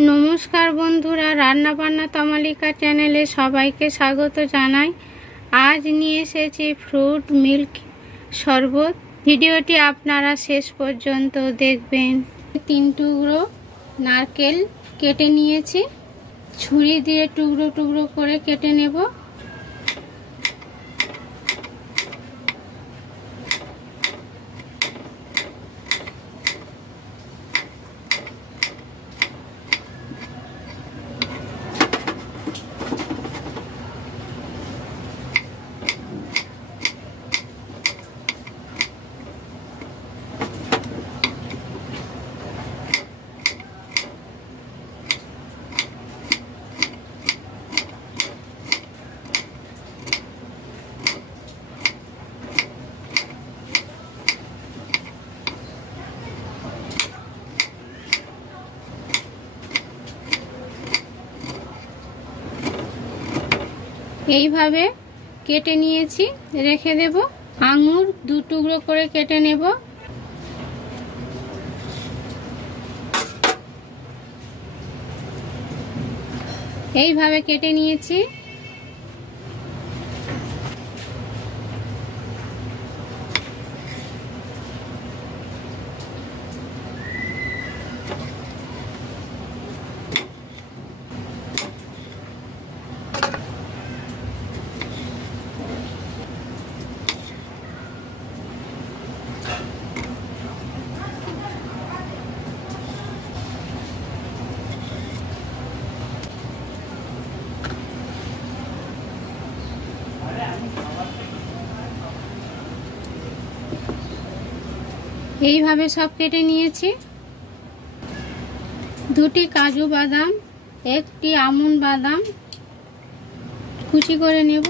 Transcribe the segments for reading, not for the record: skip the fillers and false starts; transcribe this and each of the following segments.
নমস্কার বন্ধুরা, রান্না বান্না তমালিকা চ্যানেলে সবাইকে স্বাগত জানাই। আজ নিয়ে এসেছি ফ্রুট মিল্ক শরবত। ভিডিওটি আপনারা শেষ পর্যন্ত দেখবেন। 3 টুকরো নারকেল কেটে নিয়েছি, ছুরি দিয়ে টুকরো টুকরো করে কেটে নেব। এইভাবে কেটে নিয়েছি, রেখে দেব। আঙুর 2 টুকরো করে কেটে নেব। এইভাবে কেটে নিয়েছি। এইভাবে সব কেটে নিয়েছি। 2টি কাজু বাদাম, 1টি আমন্ড বাদাম কুচি করে নেব।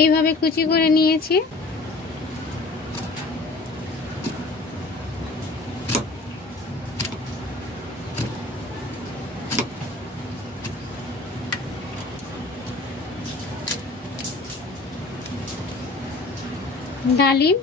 এইভাবে কুচি করে নিয়েছি। ডালিম,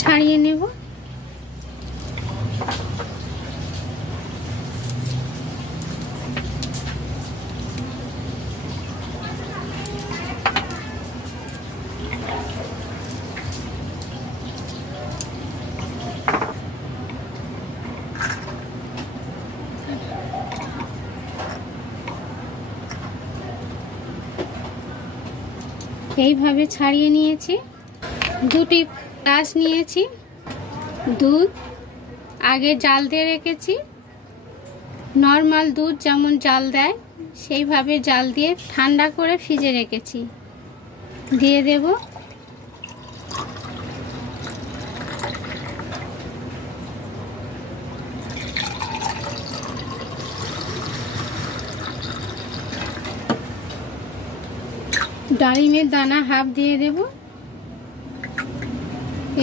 ছাড়িয়ে নেব। এইভাবে ছাড়িয়ে নিয়েছি। 2টি গ্লাস নিয়েছি, দুধ আগে জাল দিয়ে রেখেছি। নর্মাল দুধ যেমন জাল দেয় সেইভাবে জাল দিয়ে ঠান্ডা করে ফ্রিজে রেখেছি। দিয়ে দেব। ডালিমের দানা হাফ দিয়ে দেব,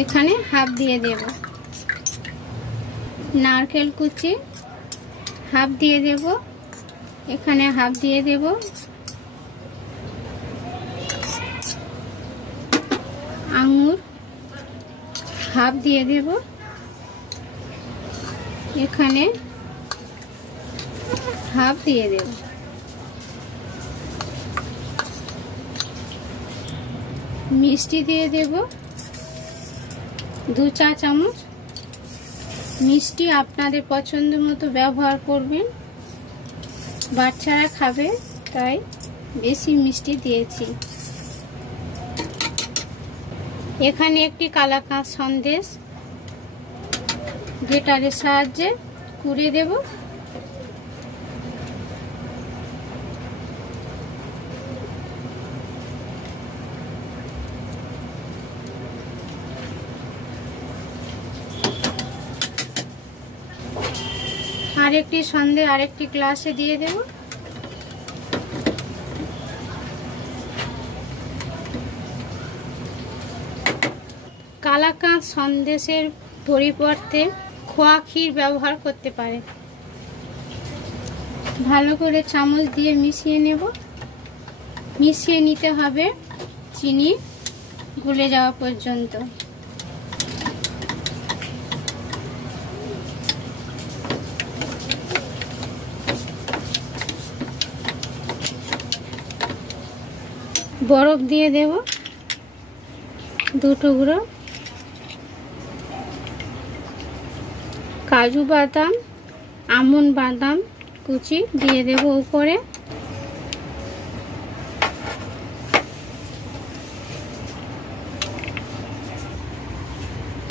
এখানে হাফ দিয়ে দেব। নারকেল কুচি হাফ দিয়ে দেব, এখানে হাফ দিয়ে দেব। আঙুর হাফ দিয়ে দেব, এখানে হাফ দিয়ে দেব। মিষ্টি দিয়ে দেব 2 চা চামচ। মিষ্টি আপনাদের পছন্দ মতো ব্যবহার করবেন, বাচ্চারা খাবে তাই বেশি মিষ্টি দিয়েছি। এখানে একটি কালাকাঁদ সন্দেশ গ্রেটারের সাহায্যে কুড়ে দেব। আরেকটি সন্দেশ আরেকটি গ্লাসে দিয়ে দেব। কালাকাঁদ সন্দেশের পরিবর্তে খোয়া ক্ষীর ব্যবহার করতে পারে। ভালো করে চামচ দিয়ে মিশিয়ে নেব। মিশিয়ে নিতে হবে চিনি গলে যাওয়া পর্যন্ত। বরফ দিয়ে দেব 2 টুকরো। কাজু বাদাম, আমন্ড বাদাম কুচি দিয়ে দেব উপরে।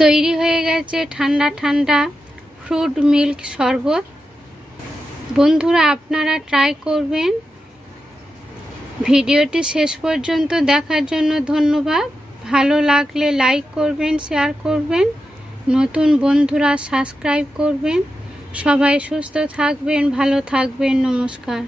তৈরি হয়ে গেছে ঠান্ডা ঠান্ডা ফ্রুট মিল্ক শরবত। বন্ধুরা, আপনারা ট্রাই করবেন। ভিডিওটি শেষ পর্যন্ত দেখার জন্য ধন্যবাদ। ভালো লাগলে লাইক করবেন, শেয়ার করবেন, নতুন বন্ধুরা সাবস্ক্রাইব করবেন। সবাই সুস্থ থাকবেন, ভালো থাকবেন। নমস্কার।